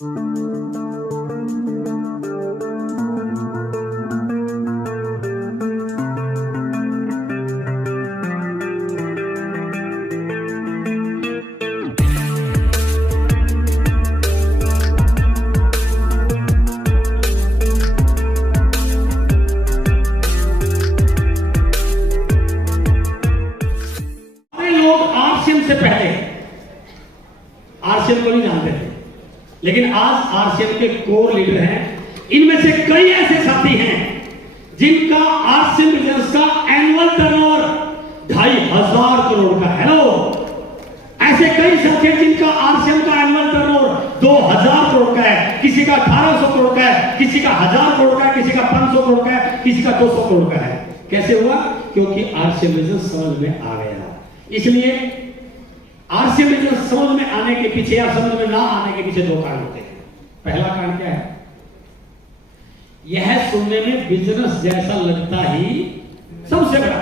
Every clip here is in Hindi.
से पहले आरसीएम को नहीं जानते थे, लेकिन आज आरसीएम के कोर लीडर हैं। इनमें से कई ऐसे साथी हैं जिनका आरसीएम बिजनेस का एनुअल टर्नओवर 2500 करोड़ का है। ऐसे कई साथी हैं जिनका आरसीएम का एनुअल टर्नओवर 2000 करोड़ का है, किसी का 1800 करोड़ का है, किसी का 1000 करोड़ का है, किसी का 500 करोड़ का है, किसी का 200 करोड़ का है। कैसे हुआ? क्योंकि आरसीएम बिजनेस समझ में आ गया। इसलिए आरसीएम बिजनेस समझ में आने के पीछे या समझ में ना आने के पीछे दो कारण होते हैं। पहला कारण क्या है? यह सुनने में बिजनेस जैसा लगता ही सबसे बड़ा।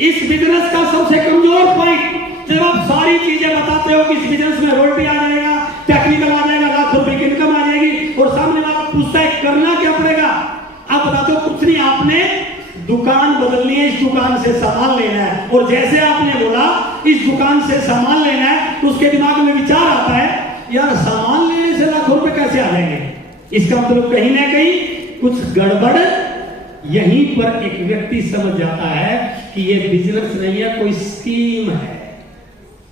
इस बिजनेस का सबसे कमजोर पॉइंट, जब आप सारी चीजें बताते हो कि इस बिजनेस में रॉयल्टी आ जाएगा, टेक्निकल आ जाएगा, लाखों रुपए की इनकम आ जाएगी, और सामने वाला पूछता है करना क्या पड़ेगा, आप बताते हो कुछ नहीं, आपने दुकान बदलनी है, इस दुकान से सामान लेना है। और जैसे आपने बोला इस दुकान से सामान लेना है, तो उसके दिमाग में विचार आता है यार सामान लेने से लाखों रुपए कैसे आ जाएंगे। इसका मतलब कहीं ना कहीं कुछ गड़बड़। यहीं पर एक व्यक्ति समझ जाता है कि ये बिजनेस नहीं है, कोई स्कीम है।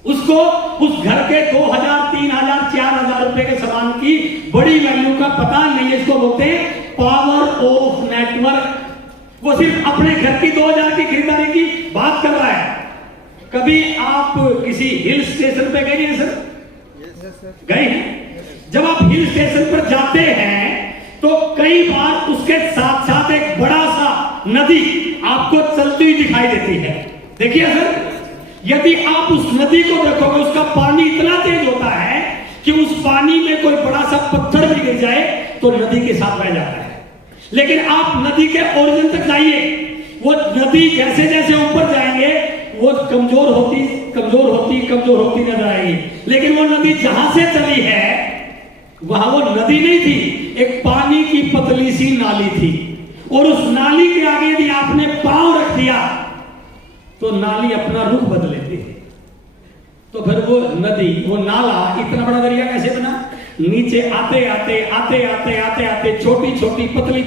उसको उस घर के 2000, 3000, 4000 रुपए के सामान की बड़ी वैल्यू का पता नहीं है। इसको बोलते हैं पावर ऑफ नेटवर्क। वो सिर्फ अपने घर की 2000 की खरीदारी की बात कर रहा है। कभी आप किसी हिल स्टेशन पे गए हैं सर? गए हैं? जब आप हिल स्टेशन पर जाते हैं तो कई बार उसके साथ साथ एक बड़ा सा नदी आपको चलती हुई दिखाई देती है। देखिए सर, यदि आप उस नदी को देखोगे, उसका पानी इतना तेज होता है कि उस पानी में कोई बड़ा सा पत्थर भी गिर जाए तो नदी के साथ बह जाता है। लेकिन आप नदी के ओरिजिन तक जाइए, वो नदी जैसे जैसे ऊपर जाएंगे वो कमजोर होती नजर आएगी। लेकिन वो नदी जहां से चली है वहां वो नदी नहीं थी, एक पानी की पतली सी नाली थी। और उस नाली के आगे यदि आपने पांव रख दिया तो नाली अपना रुख बदल लेती है। तो फिर वो नदी, वो नाला इतना बड़ा दरिया कैसे बना? नीचे आते आते छोटी छोटी पतली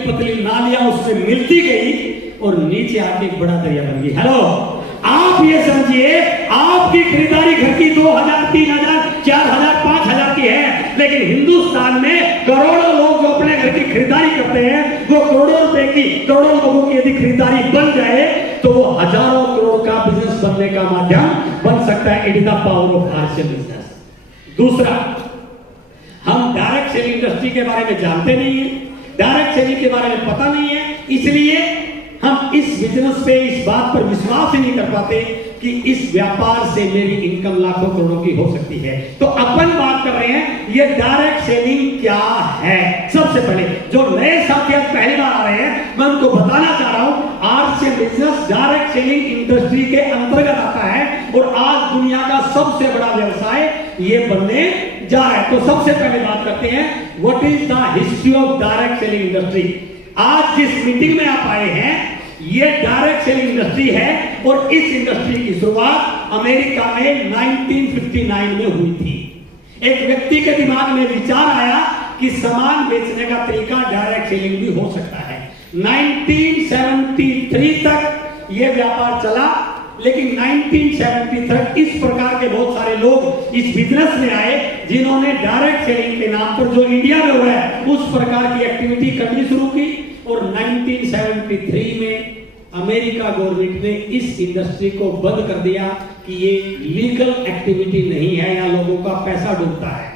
पतली नालियां उसमें मिलती गई और नीचे आके बड़ा दरिया बन गई। हेलो, आप ये समझिए आपकी खरीदारी घर की 2000, 3000, 4000, 5000 की है, लेकिन हिंदुस्तान में करोड़ों लोग जो अपने घर की खरीदारी करते हैं, वो करोड़ों रुपए की, करोड़ों लोगों की यदि खरीदारी बन जाए तो वो हजारों करोड़ का बिजनेस बनने का माध्यम बन सकता है। It is the power of RCM business. दूसरा, हम डायरेक्ट सेलिंग इंडस्ट्री के बारे में जानते नहीं है, डायरेक्ट सेलिंग के बारे में पता नहीं है, इसलिए हम इस बिजनेस पे, इस बात पर विश्वास ही नहीं कर पाते कि इस व्यापार से मेरी इनकम लाखों करोड़ों की हो सकती है। तो अपन बात कर रहे हैं ये डायरेक्ट सेलिंग क्या है। सबसे पहले जो नए साथी आज पहली बार आ रहे हैं, मैं उनको बताना चाह रहा हूं RCM business direct selling industry के अंतर्गत आता है और आज दुनिया का सबसे बड़ा व्यवसाय ये बनने जा रहा है। तो सबसे पहले बात करते हैं what is the history of direct selling industry. आज जिस मीटिंग में आप आए हैं ये डायरेक्ट सेलिंग इंडस्ट्री है और इस इंडस्ट्री की शुरुआत अमेरिका में 1959 में हुई थी। एक व्यक्ति के दिमाग में विचार आया कि सामान बेचने का तरीका डायरेक्ट सेलिंग भी हो सकता है। 1973 तक यह व्यापार चला, लेकिन 1973 तक इस प्रकार के बहुत सारे लोग इस बिजनेस में आए जिन्होंने डायरेक्ट सेलिंग के नाम पर जो इंडिया में हुआ है उस प्रकार की एक्टिविटी करनी शुरू की। और 1973 में अमेरिका गवर्नमेंट ने इस इंडस्ट्री को बंद कर दिया कि ये लीगल एक्टिविटी नहीं है या लोगों का पैसा डूबता है।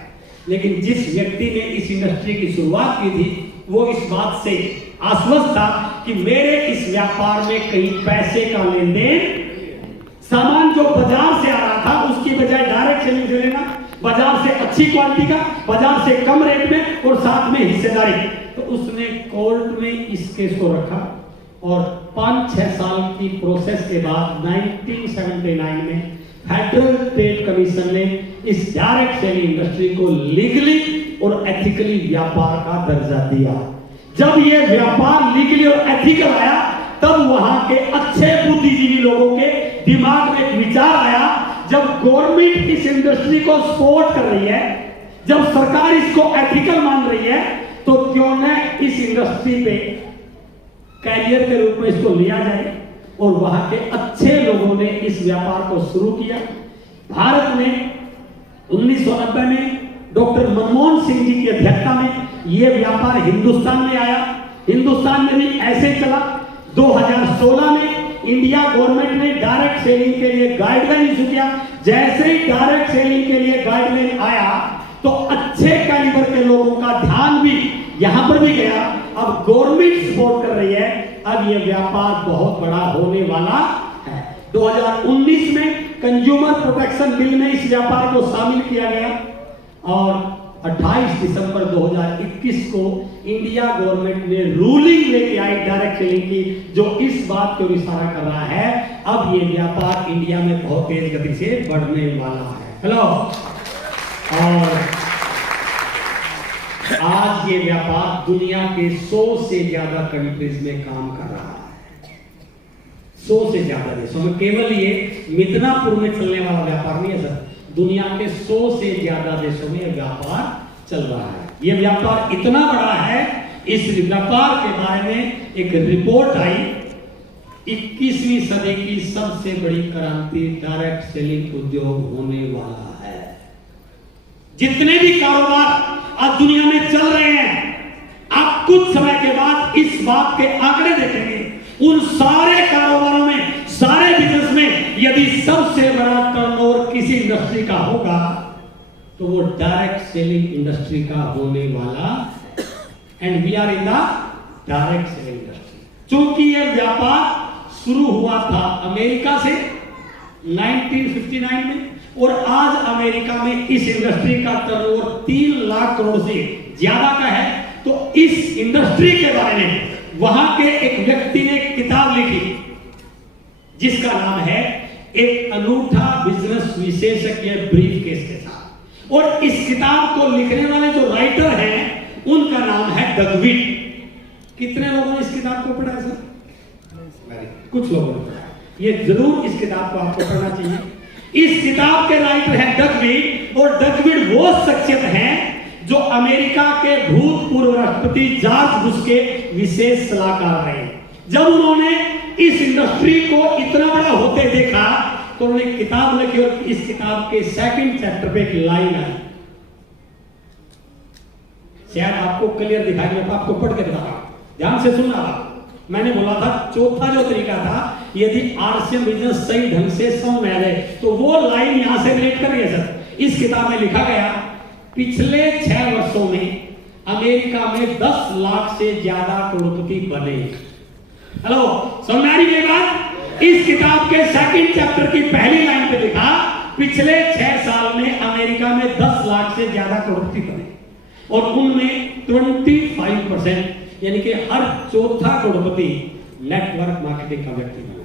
लेकिन जिस व्यक्ति ने इस इंडस्ट्री की शुरुआत की थी वो इस बात से आश्वस्त था कि मेरे इस व्यापार में कहीं पैसे का लेन देन, सामान जो बाजार से आ रहा था उसकी बजाय डायरेक्ट सेलिंग से लेना, बाजार से अच्छी क्वालिटी का, बाजार से कम रेट में और साथ में हिस्सेदारी। तो उसने कोर्ट में इस केस को रखा और 5-6 साल की प्रोसेस के बाद 1979 में फेडरल ट्रेड कमीशन ने इस डायरेक्ट सेलिंग इंडस्ट्री को लीगली और एथिकली व्यापार का दर्जा दिया। जब यह व्यापार लीगली और एथिकल आया, तब वहां के अच्छे बुद्धिजीवी लोगों के दिमाग में एक विचार आया, जब गवर्नमेंट इस इंडस्ट्री को सपोर्ट कर रही है, जब सरकार इसको एथिकल मान रही है, तो क्यों न इस इंडस्ट्री पे कैरियर के रूप में इसको लिया जाए। और वहां के अच्छे लोगों ने इस व्यापार को शुरू किया। भारत में 1990 में डॉक्टर मनमोहन सिंह जी की अध्यक्षता में यह व्यापार हिंदुस्तान में आया। हिंदुस्तान में भी ऐसे चला। 2016 में इंडिया गवर्नमेंट ने डायरेक्ट सेलिंग के लिए गाइडलाइन इशू किया। जैसे ही डायरेक्ट सेलिंग के लिए गाइडलाइन आया, तो अच्छे कैलिबर के लोगों का ध्यान भी यहां पर भी गया। अब गवर्नमेंट सपोर्ट कर रही है, अब यह व्यापार बहुत बड़ा होने वाला है। 2019 में कंज्यूमर प्रोटेक्शन बिल में इस व्यापार को शामिल किया गया और 28 दिसंबर 2021 को इंडिया गवर्नमेंट ने रूलिंग लेके आई डायरेक्ट सेलिंग की, जो इस बात को इशारा कर रहा है अब ये व्यापार इंडिया में बहुत तेज गति से बढ़ने वाला है। हेलो, और आज ये व्यापार दुनिया के 100 से ज्यादा कंट्रीज में काम कर रहा है। 100 से ज्यादा देशों में। केवल ये मिदनापुर में चलने वाला व्यापार नहीं है सर, दुनिया के 100 से ज्यादा देशों में यह व्यापार चल रहा है। यह व्यापार इतना बड़ा है, इस व्यापार के बारे में एक रिपोर्ट आई, 21वीं सदी की सबसे बड़ी क्रांति डायरेक्ट सेलिंग उद्योग होने वाला है। जितने भी कारोबार आज दुनिया में चल रहे हैं, आप कुछ समय के बाद इस बात के आंकड़े देखेंगे, उन सारे कारोबारों में, सारे बिजनेस में यदि सबसे बड़ा टर्नओवर किसी इंडस्ट्री का होगा तो वो डायरेक्ट सेलिंग इंडस्ट्री का होने वाला। And we are in the direct selling industry. क्योंकि यह व्यापार शुरू हुआ था अमेरिका से 1959 में, और आज अमेरिका में इस इंडस्ट्री का टर्नओवर 3 लाख करोड़ से ज्यादा का है। तो इस इंडस्ट्री के बारे में वहां के एक व्यक्ति ने एक किताब लिखी जिसका नाम है एक अनूठा बिजनेस विशेषज्ञ ब्रीफकेस के साथ। और इस किताब को लिखने वाले जो राइटर हैं उनका नाम है डगविड। कितने लोगों ने इस किताब को पढ़ा है सर? कुछ लोगों ने पढ़ा। ये जरूर इस किताब को आपको पढ़ना चाहिए। इस किताब के राइटर हैं डगविड, और डगविड वो शख्सियत हैं जो अमेरिका के भूतपूर्व राष्ट्रपति जॉर्ज बुश के विशेष सलाहकार रहे। जब उन्होंने इस इंडस्ट्री को इतना बड़ा होते देखा तो उन्होंने किताब लिखी, और इस किताब के 2nd चैप्टर पे एक लाइन आई, शायद आपको क्लियर दिखाई, मैं आपको पढ़ के बता रहा हूं, ध्यान से सुनना। मैंने बोला था चौथा जो तरीका था, यदि आरसीएम बिजनेस सही ढंग से समझ में आ जाए तो वो लाइन यहां से रिलेट कर रही है सर। इस किताब में लिखा गया पिछले 6 वर्षों में अमेरिका में 10 लाख से ज्यादा करोड़पति बने। हेलो, समझ में आ रही है बात? इस किताब के 2nd चैप्टर की पहली लाइन पे लिखा पिछले 6 साल में अमेरिका में 10 लाख से ज्यादा करोड़पति बने, और उनमें 25% यानी कि हर चौथा करोड़पति नेटवर्क मार्केटिंग का व्यक्ति बना।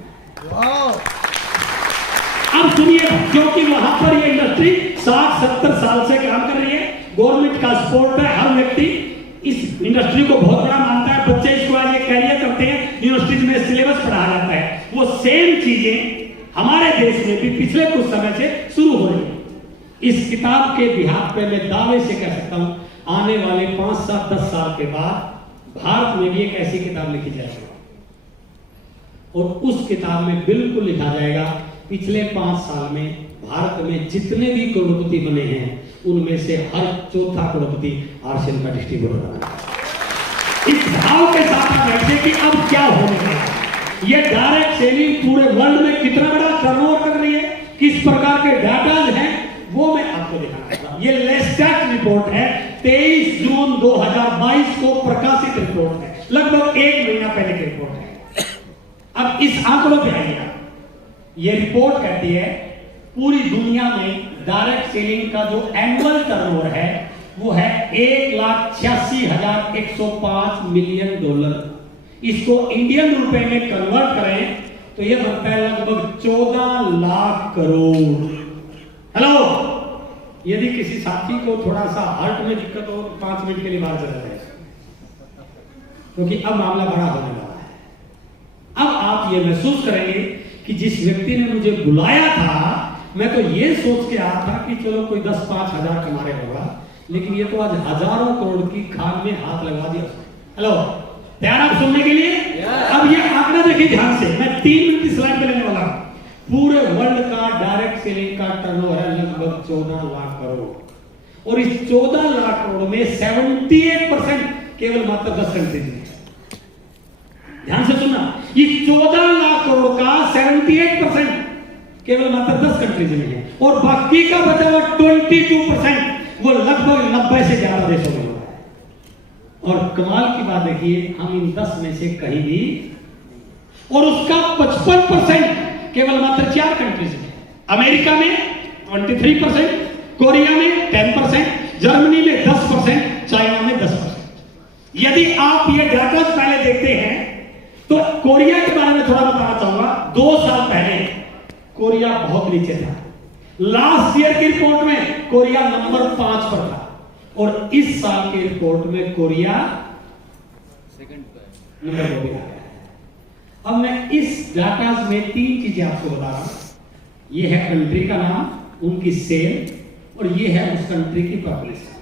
अब सुनिए, क्योंकि वहां पर ये इंडस्ट्री 60-70 साल से काम कर रही है, गवर्नमेंट का सपोर्ट है, हर व्यक्ति इस इंडस्ट्री को बहुत बड़ा मानता है, बच्चे इसके बाद ये कैरियर करते हैं, यूनिवर्सिटीज में सिलेबस पढ़ाया जाता है। वो सेम चीजें हमारे देश में भी पिछले कुछ समय से शुरू हो रही है। इस किताब के बिहार पे मैं दावे से कह सकता हूं, आने वाले 5-7-10 साल के बाद भारत में भी एक ऐसी किताब लिखी जाएगी, और उस किताब में बिल्कुल लिखा जाएगा पिछले 5 साल में भारत में जितने भी करोड़पति बने हैं उनमें से हर चौथा करोड़पति आरसीएम का डिस्ट्रीब्यूटर बना। इस भाव के साथ आप बैठे कि अब क्या होने वाला है। ये डायरेक्ट सेलिंग पूरे वर्ल्ड में कितना बड़ा टर्नओवर कर रही है, किस प्रकार के डाटाज हैं, वो मैं आपको दिखाऊंगा। ये लेस्टेट रिपोर्ट है, 23 जून 2022 को प्रकाशित रिपोर्ट है, लगभग 1 महीना पहले की रिपोर्ट है। अब इस आंकड़ों पे आइए। ये रिपोर्ट कहती है पूरी दुनिया में डायरेक्ट सेलिंग का जो एनुअल टर्नओवर है वो है $1,86,105 मिलियन। इसको इंडियन रुपए में कन्वर्ट करें तो ये बनता है लगभग 14 लाख करोड़। हेलो, यदि किसी साथी को थोड़ा सा हार्ट में दिक्कत हो तो 5 मिनट के लिए बाहर चला जाए, क्योंकि अब मामला बड़ा होने वाला है। अब आप ये महसूस करेंगे कि जिस व्यक्ति ने मुझे बुलाया था, मैं तो ये सोच के आया था कि चलो कोई 10-5 हजार कमा रहे होगा, लेकिन ये तो आज हजारों करोड़ की खान में हाथ लगा दिया। हेलो, तैयार आप सुनने के लिए? अब ये आंकड़ा देखिए ध्यान से, मैं 3 मिनट की स्लाइड पे लेने वाला हूं। पूरे वर्ल्ड का डायरेक्ट सेलिंग का टर्नओवर है लगभग 14 लाख करोड़, और इस 14 लाख करोड़ में 78% केवल मात्र 10 कंट्रीज में। ध्यान से सुनना, इस 14 लाख करोड़ का 78% केवल मात्र 10 कंट्रीज में है, और बाकी का बचा हुआ 22% वो लगभग 90 से ज्यादा देशों में हुआ है। और कमाल की बात देखिए, हम इन 10 में से कहीं भी, और उसका 55% केवल मात्र 4 कंट्रीज में। अमेरिका में 23%, कोरिया में 10%, जर्मनी में 10%, चाइना में 10%। यदि आप ये डाटा पहले देखते हैं तो कोरिया के बारे में थोड़ा बताना चाहूंगा। 2 साल पहले कोरिया बहुत नीचे था। लास्ट ईयर की रिपोर्ट में कोरिया नंबर 5 पर था, और इस साल की रिपोर्ट में कोरिया सेकंड पर नंबर 2 पे आ गया है। अब मैं इस डाटा में 3 चीजें आपको बता रहा हूं। ये है कंट्री का नाम, उनकी सेल, और ये है उस कंट्री की पॉपुलेशन।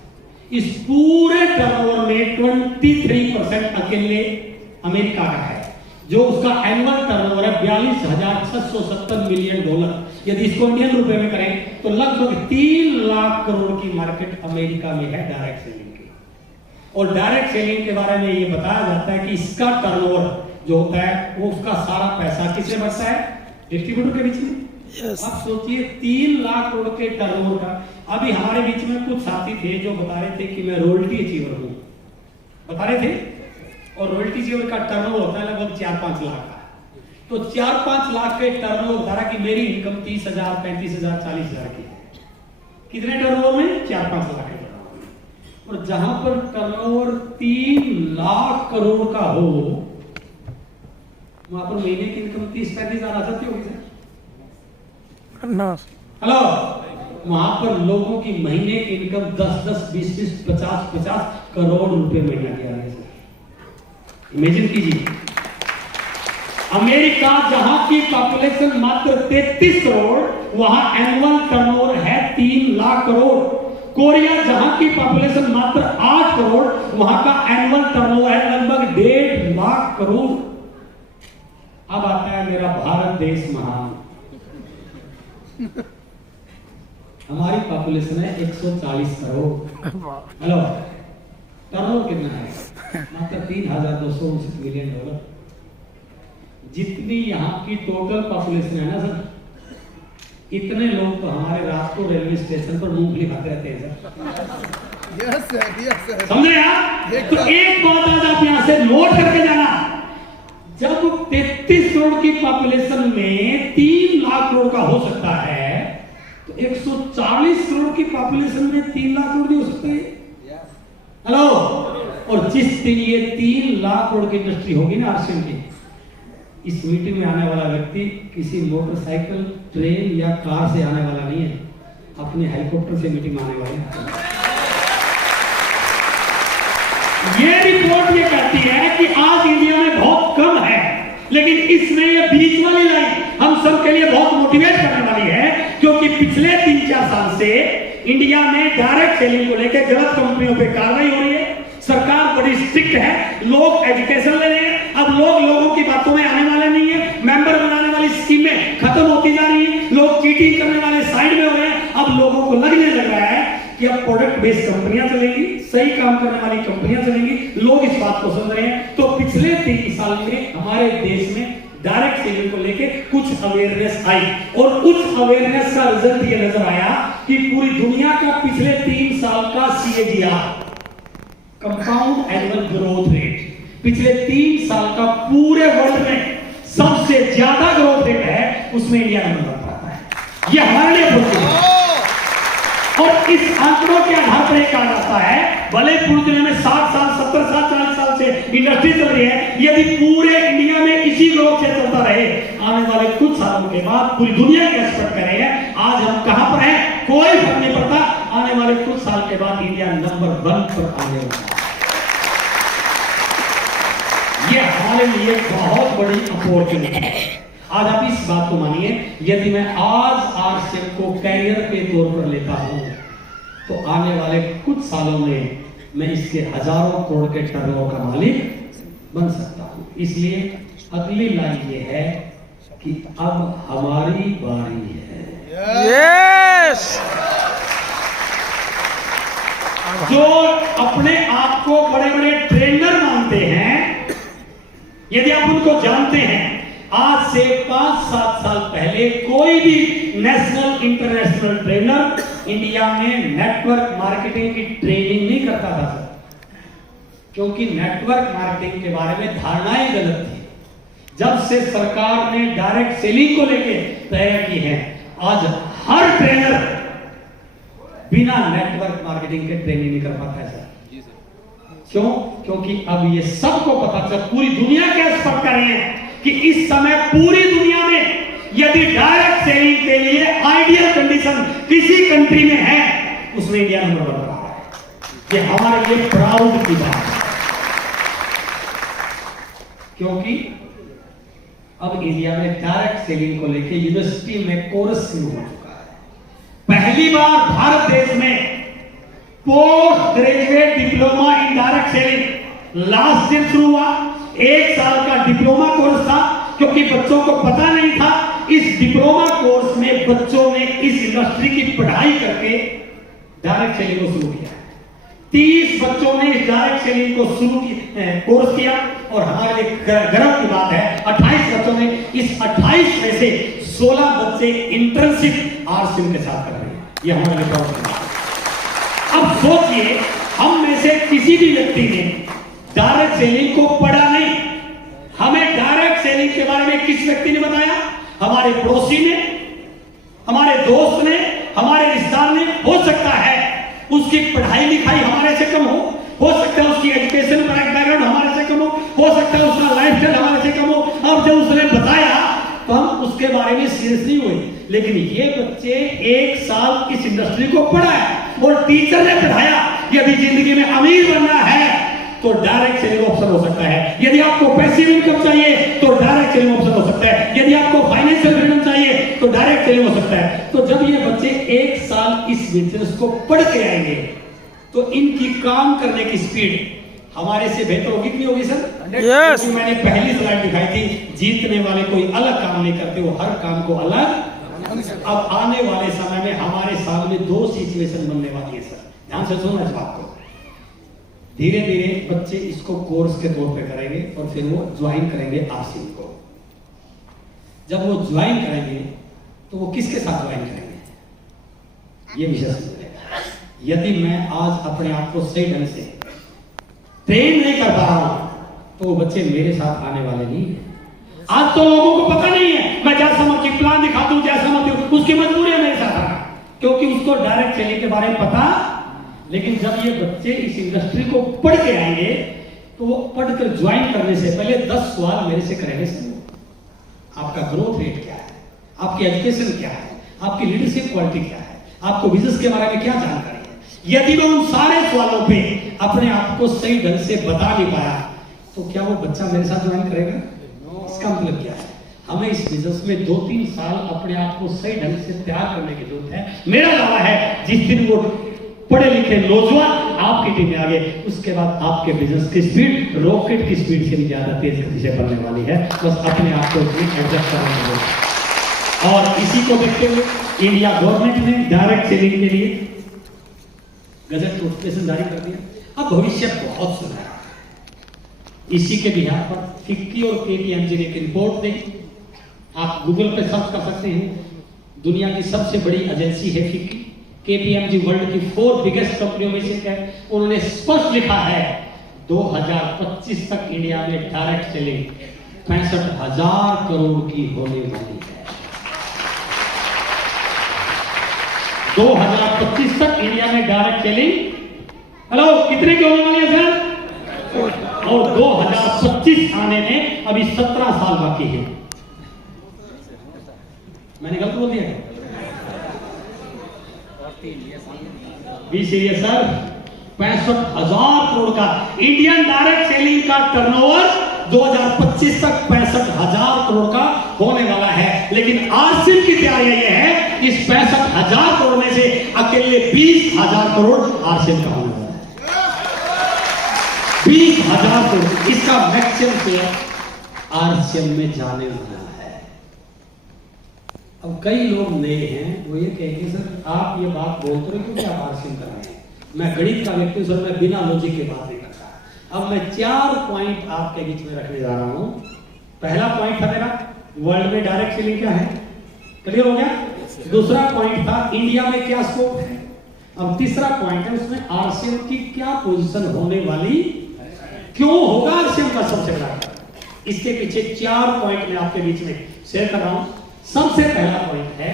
इस पूरे टर्नओवर में 23% अकेले अमेरिका का है, जो उसका एनुअल टर्नओवर है 42,670 मिलियन डॉलर। यदि इसको इंडियन रुपए में करें तो लगभग 3 लाख करोड़ की मार्केट अमेरिका में है डायरेक्ट सेलिंग की। और डायरेक्ट सेलिंग के बारे में ये बताया जाता है कि इसका टर्नओवर जो होता है वो उसका सारा पैसा किससे बचता है? डिस्ट्रीब्यूटर के बीच में। आप सोचिए 3 लाख करोड़ के टर्नओवर का। अभी हमारे बीच में कुछ साथी थे जो बता रहे थे कि मैं रॉयल्टी अचीवर हूं, बता रहे थे, और रॉयल्टी अचीवर का टर्नओवर होता है लगभग 4-5 लाख का। तो 4-5 लाख के टर्नओवर बता रहा कि मेरी इनकम 30,000, 35,000, 40,000 की है। कितने टर्नओवर में? 4-5 लाख के टर्नओवर में। और जहां पर टर्नओवर 3 लाख करोड़ का हो, वहां पर महीने की इनकम 30-35 हजार आ जाती होगी सर। हेलो, वहां पर लोगों की महीने की इनकम 10-10, 20-20, 50-50 करोड़ रुपए महीना की आ रही है। इमेजिन कीजिए, अमेरिका जहां की पॉपुलेशन मात्र 33 करोड़, वहां एनुअल टर्नओवर है 3 लाख करोड़। कोरिया जहां की पॉपुलेशन मात्र 8 करोड़, वहां का एनुअल टर्नओवर है लगभग 1.5 लाख करोड़। अब आता है मेरा भारत देश महान। हमारी पॉपुलेशन है 140 करोड़। हेलो, टर्नओवर कितना है? मात्र 3,229 मिलियन डॉलर। जितनी यहाँ की टोटल पॉपुलेशन है ना सर, इतने लोग तो हमारे रात को रेलवे स्टेशन पर मूंगफली खाते रहते हैं सर। यस सर, समझे आप? तो एक बात आज आप यहाँ से नोट करके जाना, जब 33 करोड़ की पॉपुलेशन में 3 लाख करोड़ का हो सकता है, तो 140 करोड़ की पॉपुलेशन में 3 लाख करोड़ भी हो सकता है। हेलो, और जिस दिन ये 3 लाख करोड़ की इंडस्ट्री होगी ना आरसीएम की, इस मीटिंग में आने वाला व्यक्ति किसी मोटरसाइकिल, ट्रेन या कार से आने वाला नहीं है, अपने हेलीकॉप्टर से मीटिंग आने वाले हैं। ये रिपोर्ट ये कहती है कि आज इंडिया में बहुत कम है, लेकिन इसमें ये बीच वाली लाइन हम सब के लिए बहुत मोटिवेट करने वाली है, क्योंकि पिछले 3-4 साल से इंडिया में डायरेक्ट सेलिंग को लेकर गलत कंपनियों पे कार्रवाई हो रही है। सरकार बड़ी स्ट्रिक्ट है, लोग एजुकेशन ले रहे हैं। अब लोग लोगों की बातों में आने वाले नहीं है। मेंबर बनाने वाली स्कीमें खत्म होती जा रही है, लोग चीटिंग करने वाले साइड में हो रहे हैं। अब लोगों को लगने लग रहा है कि अब प्रोडक्ट बेस्ड कंपनियां चलेंगी, सही काम करने वाली कंपनियां चलेंगी। लोग इस बात को समझ रहे हैं। तो पिछले 3 साल में हमारे देश में डायरेक्ट सेलिंग को लेके कुछ अवेयरनेस आई, और उस अवेयरनेस का रिजल्ट ये नजर आया कि पूरी दुनिया का पिछले 3 साल का CAGR, compound annual growth rate, पिछले 3 साल का पूरे वर्ल्ड में सबसे ज्यादा ग्रोथ रेट है, उसमें इंडिया नंबर आता है। ये हमारे लिए बहुत है। और इस आंकड़ों के आधार पर एक कहा जाता है, भले पूरी दुनिया में 60 साल, 70 साल, 40 साल से इंडस्ट्री चल रही है, यदि पूरे इंडिया में इसी ग्रोथ से चलता रहे, आने वाले कुछ सालों के बाद पूरी दुनिया के एक्सपेक्ट करेंगे। आज हम कहां पर हैं कोई फर्क नहीं पड़ता, आने वाले कुछ साल के बाद इंडिया नंबर 1 पर आने वाला है। ये हमारे लिए बहुत बड़ी अपॉर्चुनिटी है। आज आप इस बात को मानिए, यदि मैं आज आरसीएम को कैरियर के तौर पर लेता हूं तो आने वाले कुछ सालों में मैं इसके हजारों करोड़ के टर्नओवर का मालिक बन सकता हूं। इसलिए अगली लाइन ये है कि अब हमारी बारी है। यस। जो अपने आप को बड़े बड़े ट्रेनर मानते हैं, यदि आप उनको जानते हैं, आज से 5-7 साल पहले कोई भी नेशनल इंटरनेशनल ट्रेनर इंडिया में नेटवर्क मार्केटिंग की ट्रेनिंग नहीं करता था सर, क्योंकि नेटवर्क मार्केटिंग के बारे में धारणाएं गलत थी। जब से सरकार ने डायरेक्ट सेलिंग को लेके तय की है, आज हर ट्रेनर बिना नेटवर्क मार्केटिंग के ट्रेनिंग नहीं कर पाता है सर। क्यों? क्योंकि अब ये सबको पता चल, पूरी दुनिया के एक्सपर्ट कर रहे हैं कि इस समय पूरी दुनिया में यदि डायरेक्ट सेलिंग के लिए आइडियल कंडीशन किसी कंट्री में है, उसमें इंडिया नंबर 1 पर रहा है। ये हमारे लिए प्राउड की बात है, क्योंकि अब इंडिया में डायरेक्ट सेलिंग को लेकर यूनिवर्सिटी में कोर्स शुरू हो चुका है। पहली बार भारत देश में post graduate diploma in direct selling last year शुरू हुआ। 1 साल का डिप्लोमा कोर्स था, क्योंकि बच्चों को पता नहीं था। इस डिप्लोमा कोर्स में बच्चों ने इस इंडस्ट्री की पढ़ाई करके डायरेक्ट सेलिंग को शुरू किया। 30 बच्चों ने इस डायरेक्ट सेलिंग को शुरू कोर्स किया, और हमारे लिए गर्व की बात है 28 बच्चों ने, इस 28 में से 16 बच्चे इंटर्नशिप आरसीएम के साथ कर रहे हैं। ये हमारे लिए प्राउड की बात है। अब सोचिए, हम में से किसी भी व्यक्ति ने डायरेक्ट सेलिंग को पढ़ा नहीं। हमें डायरेक्ट सेलिंग के बारे में किस व्यक्ति ने बताया? हमारे पड़ोसी ने, हमारे दोस्त ने, हमारे रिश्तेदार ने। हो सकता है उसकी पढ़ाई लिखाई हमारे से कम हो सकता है उसकी एजुकेशन बैकग्राउंड हमारे से कम हो सकता है उसका लाइफस्टाइल हमारे से कम हो। अब जब उसने बताया तो हम उसके बारे में सीरियस नहीं हुए, लेकिन ये बच्चे 1 साल इस इंडस्ट्री को पढ़ा है और टीचर ने पढ़ाया। यदि जिंदगी में अमीर बनना है तो डायरेक्ट सेलिंग ऑप्शन हो सकता है। यदि आपको पैसिव इनकम चाहिए तो डायरेक्ट सेलिंग ऑप्शन हो सकता है। यदि आपको फाइनेंशियल फ्रीडम चाहिए तो डायरेक्ट सेलिंग हो सकता है। तो जब ये बच्चे 1 साल इस बिजनेस को पढ़ के आएंगे तो इनकी काम करने की स्पीड हमारे से बेहतर होगी कि नहीं होगी सर? Yes. मैंने पहली स्लाइड दिखाई थी, जीतने वाले कोई अलग काम नहीं करते, वो हर काम को अलग। अब आने वाले समय में हमारे सामने 2 सिचुएशन बनने वाली है सर, ध्यान से सुनना इस बात को। धीरे धीरे बच्चे इसको कोर्स के तौर पे करेंगे और फिर वो ज्वाइन करेंगे आरसीएम को। जब वो ज्वाइन करेंगे तो वो किसके साथ ज्वाइन करेंगे, ये विषय समझेगा। यदि मैं आज अपने आप को सही ढंग से ट्रेन नहीं कर पा रहा हूं तो वो बच्चे मेरे साथ आने वाले नहीं है। आज तो लोगों को पता नहीं है, मैं जैसा मर्जी प्लान दिखा दूं, जैसा मर्जी, उसकी मजबूरी है मेरे साथ आना, क्योंकि उसको डायरेक्ट सेलिंग के बारे में पता। लेकिन जब ये बच्चे इस इंडस्ट्री को पढ़ के आएंगे तो वो पढ़कर ज्वाइन करने से पहले 10 सवाल मेरे से करेंगे। आपका ग्रोथ रेट क्या है, आपकी एजुकेशन क्या है, आपकी लीडरशिप क्वालिटी क्या है, आपको बिजनेस के बारे में क्या जानकारी है। यदि मैं उन सारे सवालों पे अपने आप को सही ढंग से बता नहीं पाया तो क्या वो बच्चा मेरे साथ ज्वाइन करेगा? इसका मतलब क्या है? हमें इस बिजनेस में 2-3 साल अपने आप को सही ढंग से तैयार करने की जरूरत है। मेरा दावा है जिस दिन वो पढ़े लिखे नौजवान आपकी टीम में आ गए, उसके बाद आपके बिजनेस की स्पीड रॉकेट की स्पीड से भी ज्यादा तेज गति से बढ़ने वाली है। बस अपने आप को एडजस्ट करने की जरूरत है। और इसी को देखते हुए इंडिया गवर्नमेंट ने डायरेक्ट सेलिंग के लिए गजट नोटिफिकेशन जारी कर दिया। अब भविष्य बहुत सुनहरा है। इसी के बिहार पर फिक्की और केपीएमजी ने एक रिपोर्ट दी, आप गूगल पे सर्च कर सकते हैं। दुनिया की सबसे बड़ी एजेंसी है फिक्की। केपीएमजी वर्ल्ड की 4 बिगेस्ट कंपनियों में से है। उन्होंने स्पष्ट लिखा है 2025 तक इंडिया में डायरेक्ट सेलिंग 65,000 करोड़ की होने वाली है। 2025 तक इंडिया में डायरेक्ट सेलिंग हेलो कितने की होने वाली है सर? और 2025 आने में अभी 17 साल बाकी है। मैंने गलत बोल दिया? 20 सीरियस सर, 65,000 करोड़ का इंडियन डायरेक्ट सेलिंग का टर्नओवर 2025 तक 65,000 करोड़ का होने वाला है। लेकिन आरसीएम की तैयारी ये है, इस 65,000 करोड़ में से अकेले 20,000 करोड़ आरसीएम का होने वाला है। 20,000 करोड़ इसका मैक्सिमम शेयर आरसीएम में जाने वाला है। अब कई लोग नए हैं, वो ये कहेंगे सर आप ये बात बोलते रहे क्योंकि आप आरसीएम कर रहे हैं। मैं गणित का व्यक्ति हूं सर, मैं बिना लॉजिक के बात नहीं करता। अब मैं 4 पॉइंट आपके बीच में रखने जा रहा हूं। पहला पॉइंट था मेरा वर्ल्ड में डायरेक्ट सेलिंग क्या है, क्लियर हो गया। दूसरा पॉइंट था इंडिया में क्या स्कोप है। अब तीसरा पॉइंट है उसमें आरसीएम की क्या पोजीशन होने वाली, क्यों होगा आरसीएम का सबसे बड़ा। इसके पीछे 4 पॉइंट मैं आपके बीच में शेयर कर रहा हूं। सबसे पहला पॉइंट है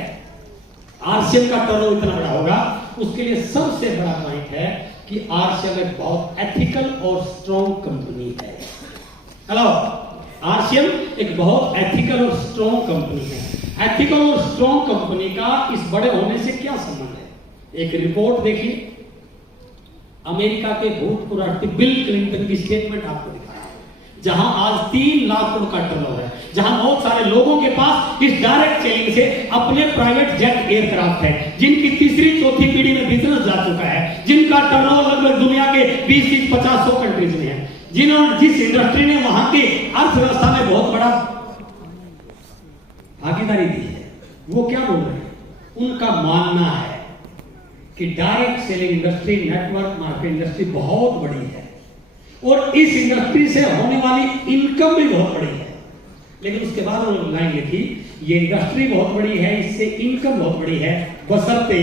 आरसीएम का टर्नओवर इतना बड़ा होगा, उसके लिए सबसे बड़ा पॉइंट है कि आरसीएम एक बहुत एथिकल और स्ट्रॉन्ग कंपनी है। हेलो, आरसीएम एक बहुत एथिकल और स्ट्रॉन्ग कंपनी है। एथिकल और स्ट्रॉन्ग कंपनी का इस बड़े होने से क्या संबंध है? एक रिपोर्ट देखिए, अमेरिका के भूतपूर्व राष्ट्रपति बिल क्लिंटन की स्टेटमेंट आपको दिखाया, जहां आज 3 लाख करोड़ का टर्नओवर है, जहां बहुत सारे लोगों के पास इस डायरेक्ट सेलिंग से अपने प्राइवेट जेट एयरक्राफ्ट है, जिनकी तीसरी चौथी पीढ़ी में बिजनेस जा चुका है, जिनका टर्नओवर लगभग दुनिया के 20-50 कंट्रीज में है, जिन्होंने जिस इंडस्ट्री ने वहां की अर्थव्यवस्था में बहुत बड़ा भागीदारी दी है, वो क्या बोल रहे हैं? उनका मानना है कि direct selling industry, network market industry बहुत बड़ी है और इस इंडस्ट्री से होने वाली इनकम भी बहुत बड़ी है। लेकिन उसके बाद उन्होंने लाइन लिखी, ये इंडस्ट्री बहुत बड़ी है, इससे इनकम बहुत बड़ी है, बशर्ते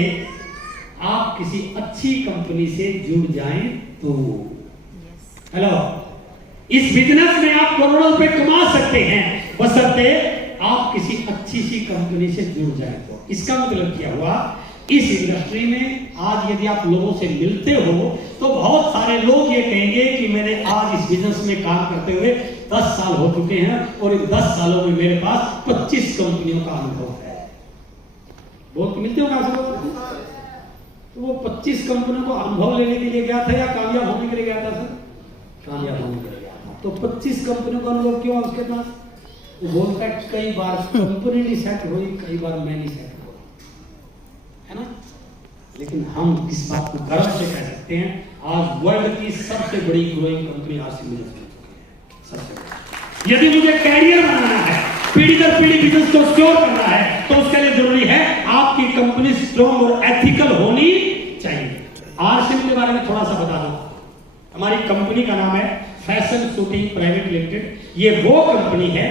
आप किसी अच्छी कंपनी से जुड़ जाएं तो। हेलो, इस बिजनेस में आप करोड़ों रुपए कमा सकते हैं, बशर्ते आप किसी अच्छी सी कंपनी से जुड़ जाएं तो। इसका मतलब क्या हुआ? इस इंडस्ट्री में आज यदि आप लोगों से मिलते हो तो बहुत सारे लोग ये कहेंगे कि मैंने आज इस बिजनेस में काम करते हुए 10 साल हो चुके हैं और इन 10 सालों में मेरे पास 25 कंपनियों का अनुभव है। बहुत मिलते हो कहां से? तो वो 25 कंपनियों को अनुभव लेने के लिए गया था या कामयाब होने के लिए गया था सर? कामयाब होने के लिए गया था। तो 25 कंपनियों का अनुभव क्यों उसके पास? वो बोलता है कई बार कंपनी नहीं सेट हुई, कई बार मैं नहीं सेट हुआ, है ना। लेकिन हम इस बात को गर्व से कह सकते हैं, आज वर्ल्ड की सबसे बड़ी ग्रोइंग कंपनी आरसीएम बन चुकी है, सबसे बड़ी। यदि मुझे कैरियर बनाना है, पीढ़ी दर पीढ़ी बिजनेस को सिक्योर करना है, तो उसके लिए जरूरी है आपकी कंपनी स्ट्रॉन्ग और एथिकल होनी चाहिए। आरसीएम के बारे में थोड़ा सा बता दूं, हमारी कंपनी का नाम है फैशन शूटिंग प्राइवेट लिमिटेड। ये वो कंपनी है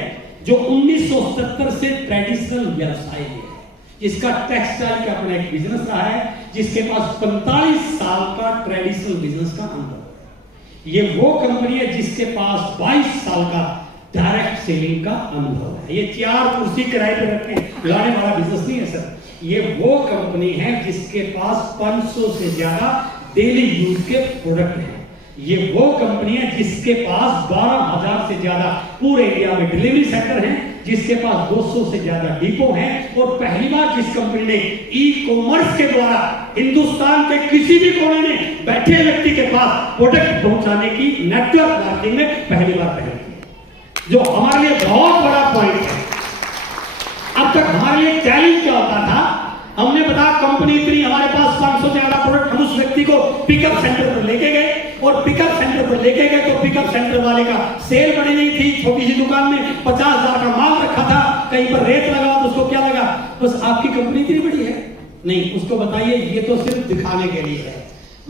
जो 1970 से ट्रेडिशनल व्यवसाय में है, जिसका टेक्सटाइल का अपना एक बिजनेस रहा है, जिसके पास 45 साल का ट्रेडिशनल बिजनेस का अनुभव है। ये वो कंपनी है जिसके पास 22 साल का डायरेक्ट सेलिंग का अनुभव है। ये 4 कुर्सी किराए पे रखने लाने वाला बिजनेस नहीं है सर। ये वो कंपनी है जिसके पास 500 से ज्यादा डेली यूज के प्रोडक्ट हैं। ये वो कंपनी है जिसके पास 12,000 से ज्यादा पूरे इंडिया में डिलीवरी सेंटर हैं, जिसके पास 200 से ज्यादा डिपो हैं, और पहली बार जिस कंपनी ने ई कॉमर्स के द्वारा हिंदुस्तान के किसी भी कोने में बैठे व्यक्ति के पास प्रोडक्ट पहुंचाने की नेटवर्क मार्केटिंग में पहली बार पहल की, जो हमारे लिए बहुत बड़ा पॉइंट है। अब तक हमारे लिए चैलेंज क्या होता था? हमने बताया कंपनी इतनी, हमारे पास 500 से ज्यादा प्रोडक्ट, हम उस व्यक्ति को पिकअप सेंटर पर लेके गए, और पिकअप सेंटर पर लेके गए तो पिकअप सेंटर वाले का सेल बड़ी नहीं थी, छोटी सी दुकान में 50,000 का माल रखा था, कहीं पर रेट लगा तो उसको क्या लगा, बस आपकी कंपनी इतनी बड़ी है? नहीं, उसको बताइए ये तो सिर्फ दिखाने के लिए है।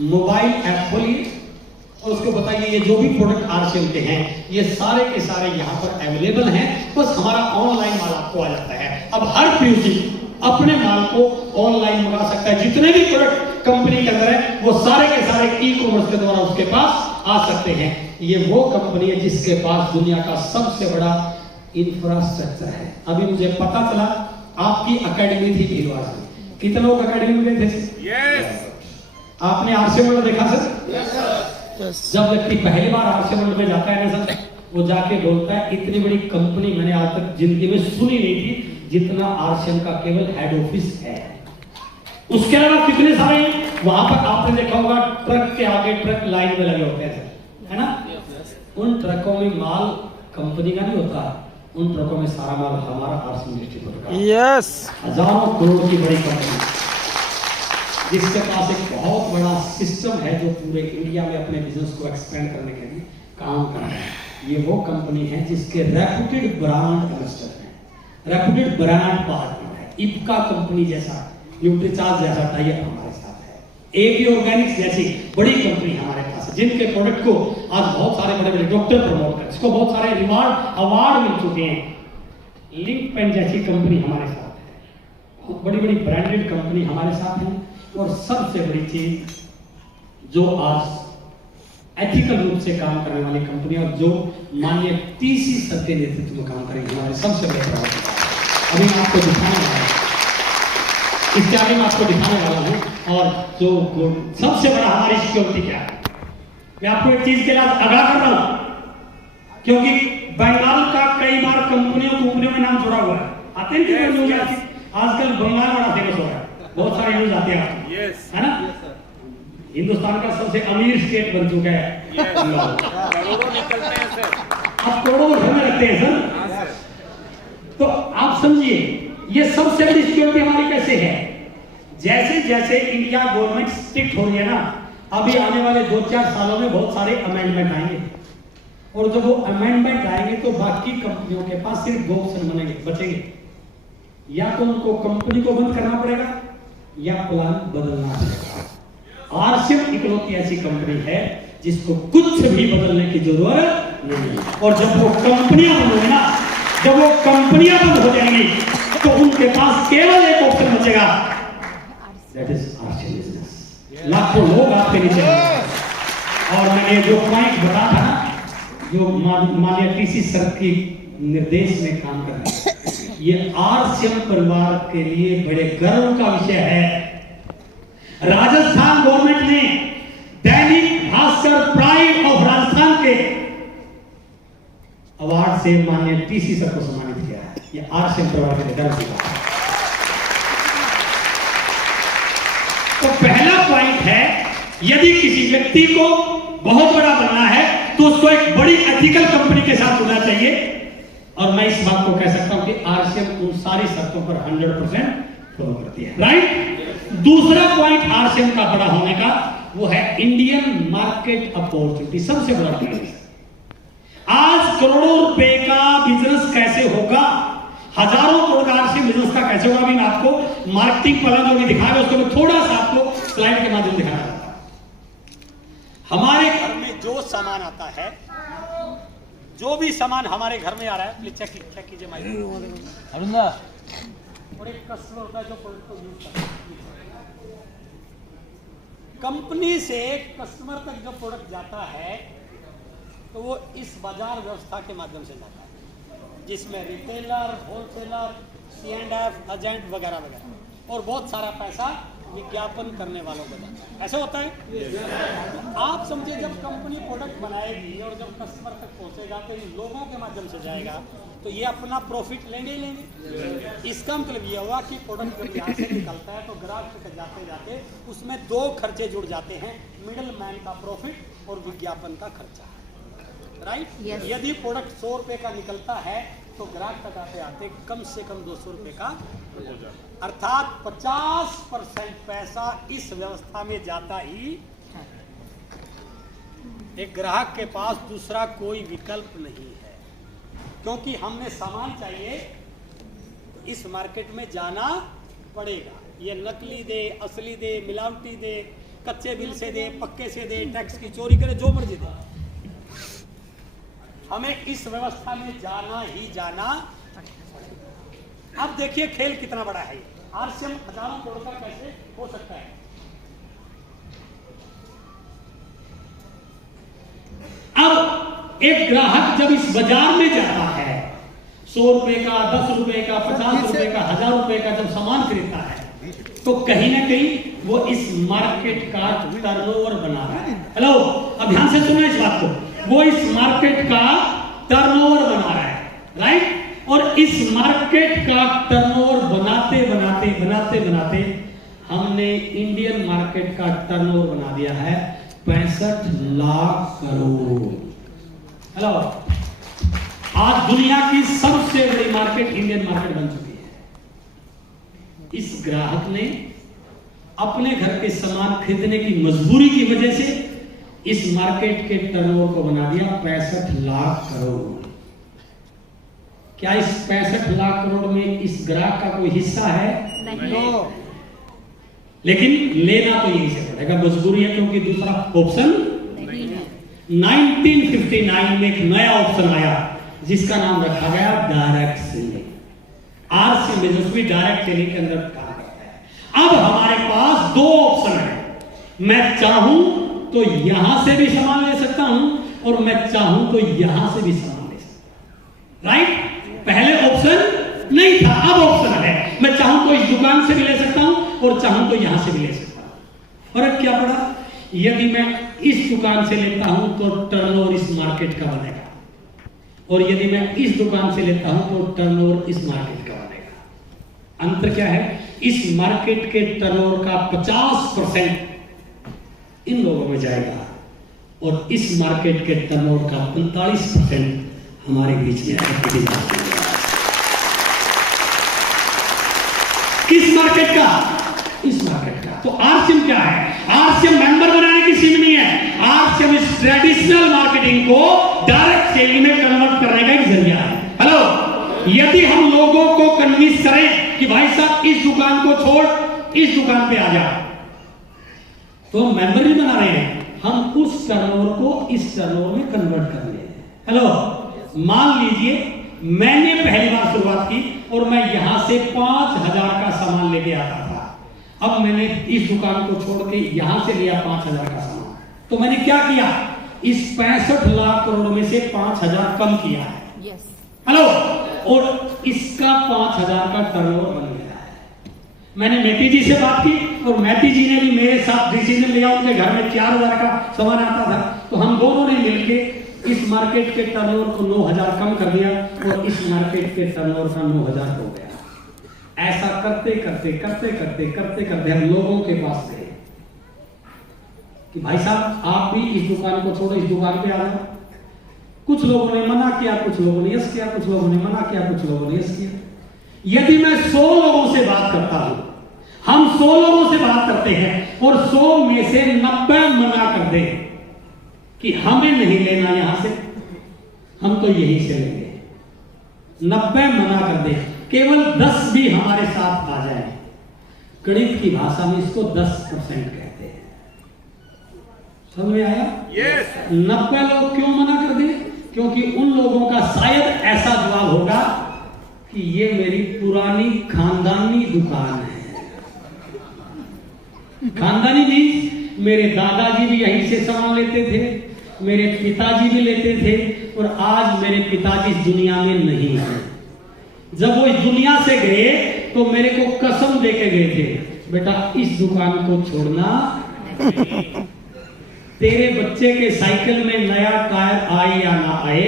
मोबाइल ऐप खोलिए और उसको बताइए ये जो भी प्रोडक्ट आरसीएम के हैं ये सारे के सारे यहाँ पर अवेलेबल हैं, बस हमारा ऑनलाइन माल आपको आ जाता है। अब हर पीयूसी अपने माल को ऑनलाइन मंगा सकता है, जितने भी प्रोडक्ट कंपनी के अंदर है वो सारे के सारे ई कॉमर्स के द्वारा उसके पास आ सकते हैं। ये वो कंपनी है जिसके पास दुनिया का सबसे बड़ा इंफ्रास्ट्रक्चर है। अभी मुझे पता चला आपकी एकेडमी थी भीलवाड़ा में, कितने लोग एकेडमी में गए थे? यस। आपने आरसीएम वर्ल्ड देखा सर? जब व्यक्ति पहली बार आरसीएम वर्ल्ड में जाता है ना सर, वो जाके बोलता है इतनी बड़ी कंपनी मैंने आज तक जिंदगी में सुनी नहीं थी, जितना आरसीएम का केवल हेड ऑफिस है। उसके अलावा कितने सारे वहां पर आपने देखा होगा ट्रक के आगे ट्रक लाइन में लगे होते हैं, है ना? उन ट्रकों में माल कंपनी का नहीं होता, उन ट्रकों में सारा माल हमारा आरसीएम डिस्ट्रीब्यूटर का। यस, हजारों करोड़ की बड़ी कंपनी जिसके पास एक बहुत बड़ा सिस्टम है जो पूरे इंडिया में अपने बिजनेस को एक्सपेंड करने के लिए काम कर रहा है। ये वो कंपनी है जिसके रेप्यूटेड ब्रांड इन्वेस्टर हैं, रेप्यूटेड ब्रांड पार्टनर है। इप्का कंपनी जैसा, न्यूट्रीचार्ज जैसा टाइप हमारे साथ है, एपी ऑर्गेनिक्स जैसी बड़ी कंपनी हमारे पास है, जिनके प्रोडक्ट को आज बहुत सारे बड़े बड़े डॉक्टर प्रमोट करते हैं, जिसको बहुत सारे रिवार्ड अवार्ड मिल चुके हैं। लिंक पेन जैसी कंपनी हमारे साथ है, बहुत बड़ी बड़ी ब्रांडेड कंपनी हमारे साथ है। और सबसे बड़ी चीज जो आज एथिकल रूप से काम करने वाली कंपनी और जो माननीय टीसी सर के नेतृत्व में काम करेंगे, हमारे सबसे बड़े प्रभाव अभी मैं आपको दिखाने वाला हूं, इसके आगे मैं आपको दिखाने वाला हूं। और जो सबसे बड़ा हमारी सिक्योरिटी क्या है, मैं आपको एक चीज के लिए आगाह कर रहा हूं, क्योंकि बंगाल का कई बार कंपनियों में नाम जुड़ा हुआ है। आते हैं आजकल बंगाल बड़ा फेमस हो रहा है, बहुत सारे न्यूज आते हैं, है ना? हिंदुस्तान का सबसे अमीर स्टेट बन चुका है, करोड़ों निकलते हैं सर, अब करोड़ों घर में रखते हैं सर। तो आप समझिए ये सबसे बड़ी सिक्योरिटी हमारी कैसे है। जैसे जैसे इंडिया गवर्नमेंट स्ट्रिक्ट हो रही है ना, अभी आने वाले 2-4 सालों में बहुत सारे अमेंडमेंट आएंगे, और जब वो अमेंडमेंट आएंगे तो बाकी कंपनियों के पास सिर्फ 2 ऑप्शन बचेंगे, या तो उनको कंपनी को बंद करना पड़ेगा या प्लान बदलना पड़ेगा। आरसीएम इकलौती ऐसी कंपनी है जिसको कुछ भी बदलने की जरूरत नहीं है। और जब वो कंपनियां बंद होंगी ना, जब वो कंपनियां बंद हो जाएंगी तो उनके पास केवल एक ऑप्शन बचेगा, दैट इज आरसीएम बिजनेस। लाखों लोग आपके नीचे हैं। और मैंने जो पॉइंट बताया था ना, जो माननीय टीसी सर की निर्देश में काम कर रहे हैं, ये आरसीएम परिवार के लिए बड़े गर्व का विषय है। राजस्थान गवर्नमेंट ने दैनिक भास्कर प्राइड ऑफ राजस्थान के अवार्ड से माननीय टीसी सर को सम्मानित किया है। ये आरसीएम परिवार के लिए गर्व की बात है। तो पहला पॉइंट है, यदि किसी व्यक्ति को बहुत बड़ा बनना है तो उसको एक बड़ी एथिकल कंपनी के साथ होना चाहिए। और मैं इस बात को कह सकता हूं कि आरसीएम उन सारी शर्तों पर 100% फॉलो करती है, राइट? दूसरा पॉइंट आरसीएम का बड़ा होने का वो है इंडियन मार्केट अपॉर्चुनिटी। सबसे बड़ा बिजनेस आज करोड़ों रुपए का बिजनेस कैसे होगा, हजारों करोड़ का आरसीएम बिजनेस का कैसे होगा, अभी मैं आपको मार्केटिंग प्लान जो भी दिखाएगा उसको मैं थोड़ा सा आपको स्लाइड के माध्यम दिखाना चाहता हूं। हमारे घर में जो सामान आता है, जो भी सामान हमारे घर में आ रहा है, प्लीज चेक कीजिए माइक। और एक कस्टमर होता है जो प्रोडक्ट को यूज करता है। कंपनी से कस्टमर तक जो प्रोडक्ट जाता है तो वो इस बाजार व्यवस्था के माध्यम से जाता है, जिसमें रिटेलर, होलसेलर, C&F, एजेंट वगैरह वगैरह, और बहुत सारा पैसा विज्ञापन करने वालों को जाता है। ऐसा होता है। आप समझिए, जब कंपनी प्रोडक्ट बनाएगी और जब कस्टमर तक पहुंचेगा तो इन लोगों के माध्यम से जाएगा, तो ये अपना प्रॉफिट लेंगे ही लेंगे। इसका मतलब ये हुआ कि प्रोडक्ट जब यहाँ से निकलता है तो ग्राहक तक जाते जाते उसमें 2 खर्चे जुड़ जाते हैं, मिडल मैन का प्रॉफिट और विज्ञापन का खर्चा, राइट? यदि प्रोडक्ट 100 रुपए का निकलता है तो ग्राहक तक आते आते कम से कम 200 रुपए का, अर्थात 50% पैसा इस व्यवस्था में जाता ही। एक ग्राहक के पास दूसरा कोई विकल्प नहीं है, क्योंकि हमें सामान चाहिए तो इस मार्केट में जाना पड़ेगा। ये नकली दे, असली दे, मिलावटी दे, कच्चे बिल से दे, पक्के से दे, टैक्स की चोरी करे, जो मर्जी दे, हमें इस व्यवस्था में जाना ही जाना। अब देखिए खेल कितना बड़ा है। आरसीएम हजारों करोड़ का कैसे हो सकता है। अब एक ग्राहक जब इस बाजार में जाता है, 100 रुपए का, 10 रुपए का, 50 रुपए का, 1000 रुपए का जब सामान खरीदता है, तो कहीं ना कहीं वो इस मार्केट का टर्नओवर बना रहा है। हेलो, अब ध्यान से सुनना इस बात को। वो इस मार्केट का टर्नओवर बना रहा है, राइट? और इस मार्केट का टर्नओवर बनाते हमने इंडियन मार्केट का टर्नओवर बना दिया है 65 लाख करोड़। हेलो, आज दुनिया की सबसे बड़ी मार्केट इंडियन मार्केट बन चुकी है। इस ग्राहक ने अपने घर के सामान खरीदने की मजबूरी की वजह से इस मार्केट के टर्नओवर को बना दिया 65 लाख करोड़। क्या इस 65 लाख करोड़ में इस ग्राहक का कोई हिस्सा है? नहीं। लेकिन लेना तो यही से पड़ेगा, मजबूरी है, क्योंकि दूसरा ऑप्शन नहीं है। 1959 में एक नया ऑप्शन आया जिसका नाम रखा गया डायरेक्ट सेलिंग। आरसी बिजनेस भी डायरेक्ट सेलिंग के अंदर काम करता है। अब हमारे पास दो ऑप्शन है, मैं चाहूं तो यहां से भी सामान ले सकता हूं और मैं चाहूं तो यहां से भी सामान ले सकता हूं। राइट? पहले ऑप्शन नहीं था, अब ऑप्शन है। मैं चाहूं तो इस दुकान से भी ले सकता हूं और चाहूं तो यहां से भी ले सकता हूं। फर्क क्या पड़ा? यदि मैं इस दुकान से लेता हूं तो टर्नओवर इस मार्केट का बनेगा, और यदि मैं इस दुकान से लेता हूं तो टर्नओवर इस मार्केट का बनेगा। अंतर क्या है? इस मार्केट के टर्नओवर का 50% इन लोगों में जाएगा और इस मार्केट के टर्नओवर का 45% हमारे बीच में। किस मार्केट का? इस मार्केट का। तो आरसीएम क्या है? आरसीएम मेंबर बनाने की स्कीम नहीं है। आरसीएम इस ट्रेडिशनल मार्केटिंग को डायरेक्ट सेलिंग में कन्वर्ट करने का एक जरिया है। हेलो, यदि हम लोगों को कन्विंस करें कि भाई साहब इस दुकान को छोड़ इस दुकान पे आ जा, तो हम मेंबर नहीं बना रहे हैं, हम उस टर्नओवर को इस टर्नओवर में कन्वर्ट कर रहे हैं। हेलो, मान लीजिए मैंने पहली बार शुरुआत की और मैं यहां से 5000 का सामान लेके आता था। अब मैंने इस दुकान को छोड़ के यहां से लिया 5000 का सामान, तो मैंने क्या किया? इस 65 लाख करोड़ में से 5000 कम किया है। यस। हेलो, और इसका 5000 का टर्नओवर बन गया है। मैंने मेटी जी से बात की और मेटी जी ने भी मेरे साथ डिसीजन लिया। उनके घर में 4000 का सामान आता था, तो हम दोनों ने मिलके इस मार्केट के टर्नओवर को 9000 कम कर दिया और इस मार्केट के टर्नओवर का 9000 हो गया। ऐसा करते करते हम लोगों के पास गए कि भाई साहब आप भी इस दुकान को छोड़ो, इस दुकान पे आ जाओ। कुछ लोगों ने मना किया, कुछ लोगों ने यस किया, कुछ लोगों ने मना किया, कुछ लोगों ने यस किया। यदि मैं 100 लोगों से बात करता हूं, हम 100 लोगों से बात करते हैं और 100 में से 90 मना कर दे कि हमें नहीं लेना यहां से, हम तो यहीं से लेंगे, 90 मना कर दे, केवल 10 भी हमारे साथ आ जाए, गणित की भाषा में इसको 10% कहते हैं। समझ में आया? यस। 90 लोग क्यों मना कर दे? क्योंकि उन लोगों का शायद ऐसा जवाब होगा कि ये मेरी पुरानी खानदानी दुकान है। खानदानी मीन्स मेरे दादाजी भी यहीं से सामान लेते थे, मेरे पिताजी भी लेते थे, और आज मेरे पिताजी इस दुनिया में नहीं है। जब वो इस दुनिया से गए तो मेरे को कसम दे के गए थे, बेटा इस दुकान को छोड़ना, तेरे बच्चे के साइकिल में नया टायर आए या ना आए,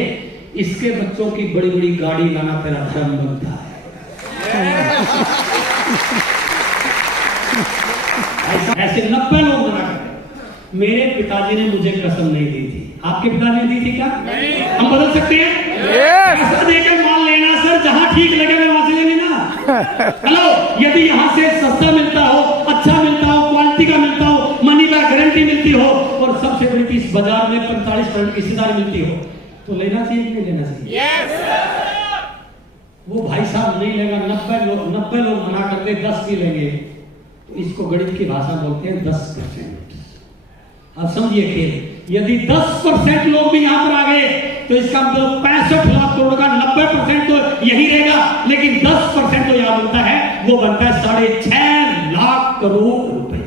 इसके बच्चों की बड़ी बड़ी गाड़ी लाना तेरा धर्म बनता है। ऐसे 90 लोग मना करते। मेरे पिताजी ने मुझे कसम नहीं दी थी, आपके पिताजी ने दी थी क्या? नहीं। हम बदल सकते हैं? पैसा देकर माल लेना सर, जहां ठीक लगे मैं वहां से लेंगे ना। हेलो, यदि यहां से सस्ता मिलता हो, अच्छा मिलता हो, क्वालिटी का मिलता हो, मनी बैक गारंटी मिलती हो, और सबसे बड़ी चीज बाजार में 45% की हिस्सेदारी मिलती हो, तो लेना चाहिए कि नहीं लेना चाहिए? यस। वो भाई साहब नहीं लेगा, 90 लोग मना करते, 10 भी लेंगे, तो इसको गणित की भाषा बोलते हैं 10%। आप समझिए खेल, यदि 10% लोग भी यहां पर आ गए तो इसका मतलब 65 लाख करोड़ का 90% तो यही रहेगा, लेकिन 10% तो यहां बनता है, वो बनता है 6.5 लाख करोड़ रुपए।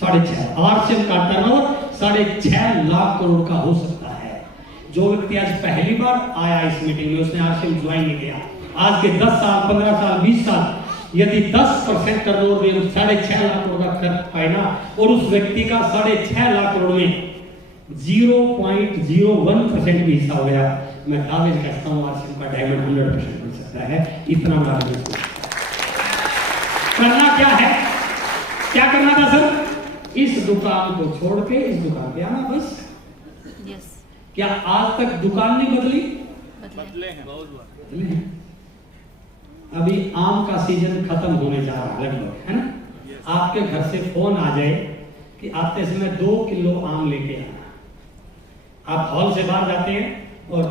6.5 आरसीएम का टर्नओवर 6.5 लाख करोड़ का हो सकता है। जो व्यक्ति आज पहली बार आया इस मीटिंग में, उसने आरसीएम ज्वाइन नहीं किया, आज के 10 साल 15 साल 20 साल, यदि 10% टर्नओवर में 6.5 लाख करोड़ का कर पाए ना, और उस व्यक्ति का 6.5 लाख करोड़ में 0.01% भी हिस्सा हो गया, मैं दावे से कहता हूँ आरसीएम का डायमंड 100% बन सकता है। इतना बड़ा बिजनेस करना क्या है, क्या करना था सर? इस दुकान को छोड़ के इस दुकान पे आना बस। यस, क्या आज तक दुकान नहीं बदली? बदले हैं बहुत बार। बदली है। अभी आम का सीजन खत्म होने जा रहा है लगभग, है ना? आपके घर से फोन आ जाए कि आते समय 2 किलो आम लेके आना। आप हॉल से बाहर जाते हैं और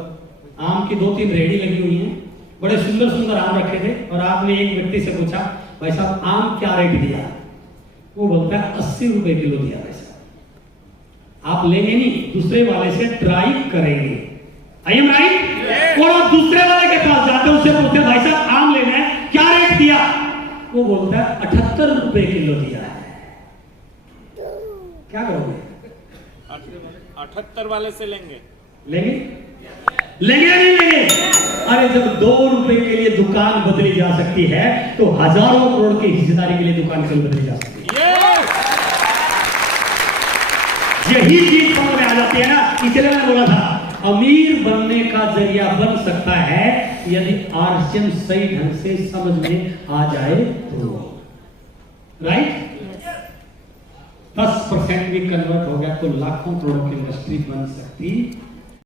आम की 2-3 रेडी लगी हुई हैं, बड़े सुंदर सुंदर आम रखे थे, और आपने एक व्यक्ति से पूछा भाई साहब आम क्या रेट दिया? वो बोलता है 80 रुपए किलो दिया भाई साहब। आप लेंगे नहीं, दूसरे वाले से ट्राई करेंगे। I am right? और आप दूसरे वाले के पास जाते हैं, उससे पूछते हैं भाई साहब आम लेना है, क्या रेट दिया? वो बोलता है 78 रुपए किलो दिया है। क्या करोगे? 78 वाले से लेंगे। लेंगे? लेंगे या नहीं लेंगे? अरे जब 2 रुपए के लिए दुकान बदली जा सकती है तो हजारों करोड़ की हिस्सेदारी के लिए दुकान क्यों बदली जा सकती है? यही चीज समझ में आ जाती है ना। इसलिए मैंने बोला था अमीर बनने का जरिया बन सकता है यदि आरसीएम सही ढंग से समझ में आ जाए तो। राइट? 10% भी कन्वर्ट हो गया तो लाखों करोड़ों की इंडस्ट्री बन सकती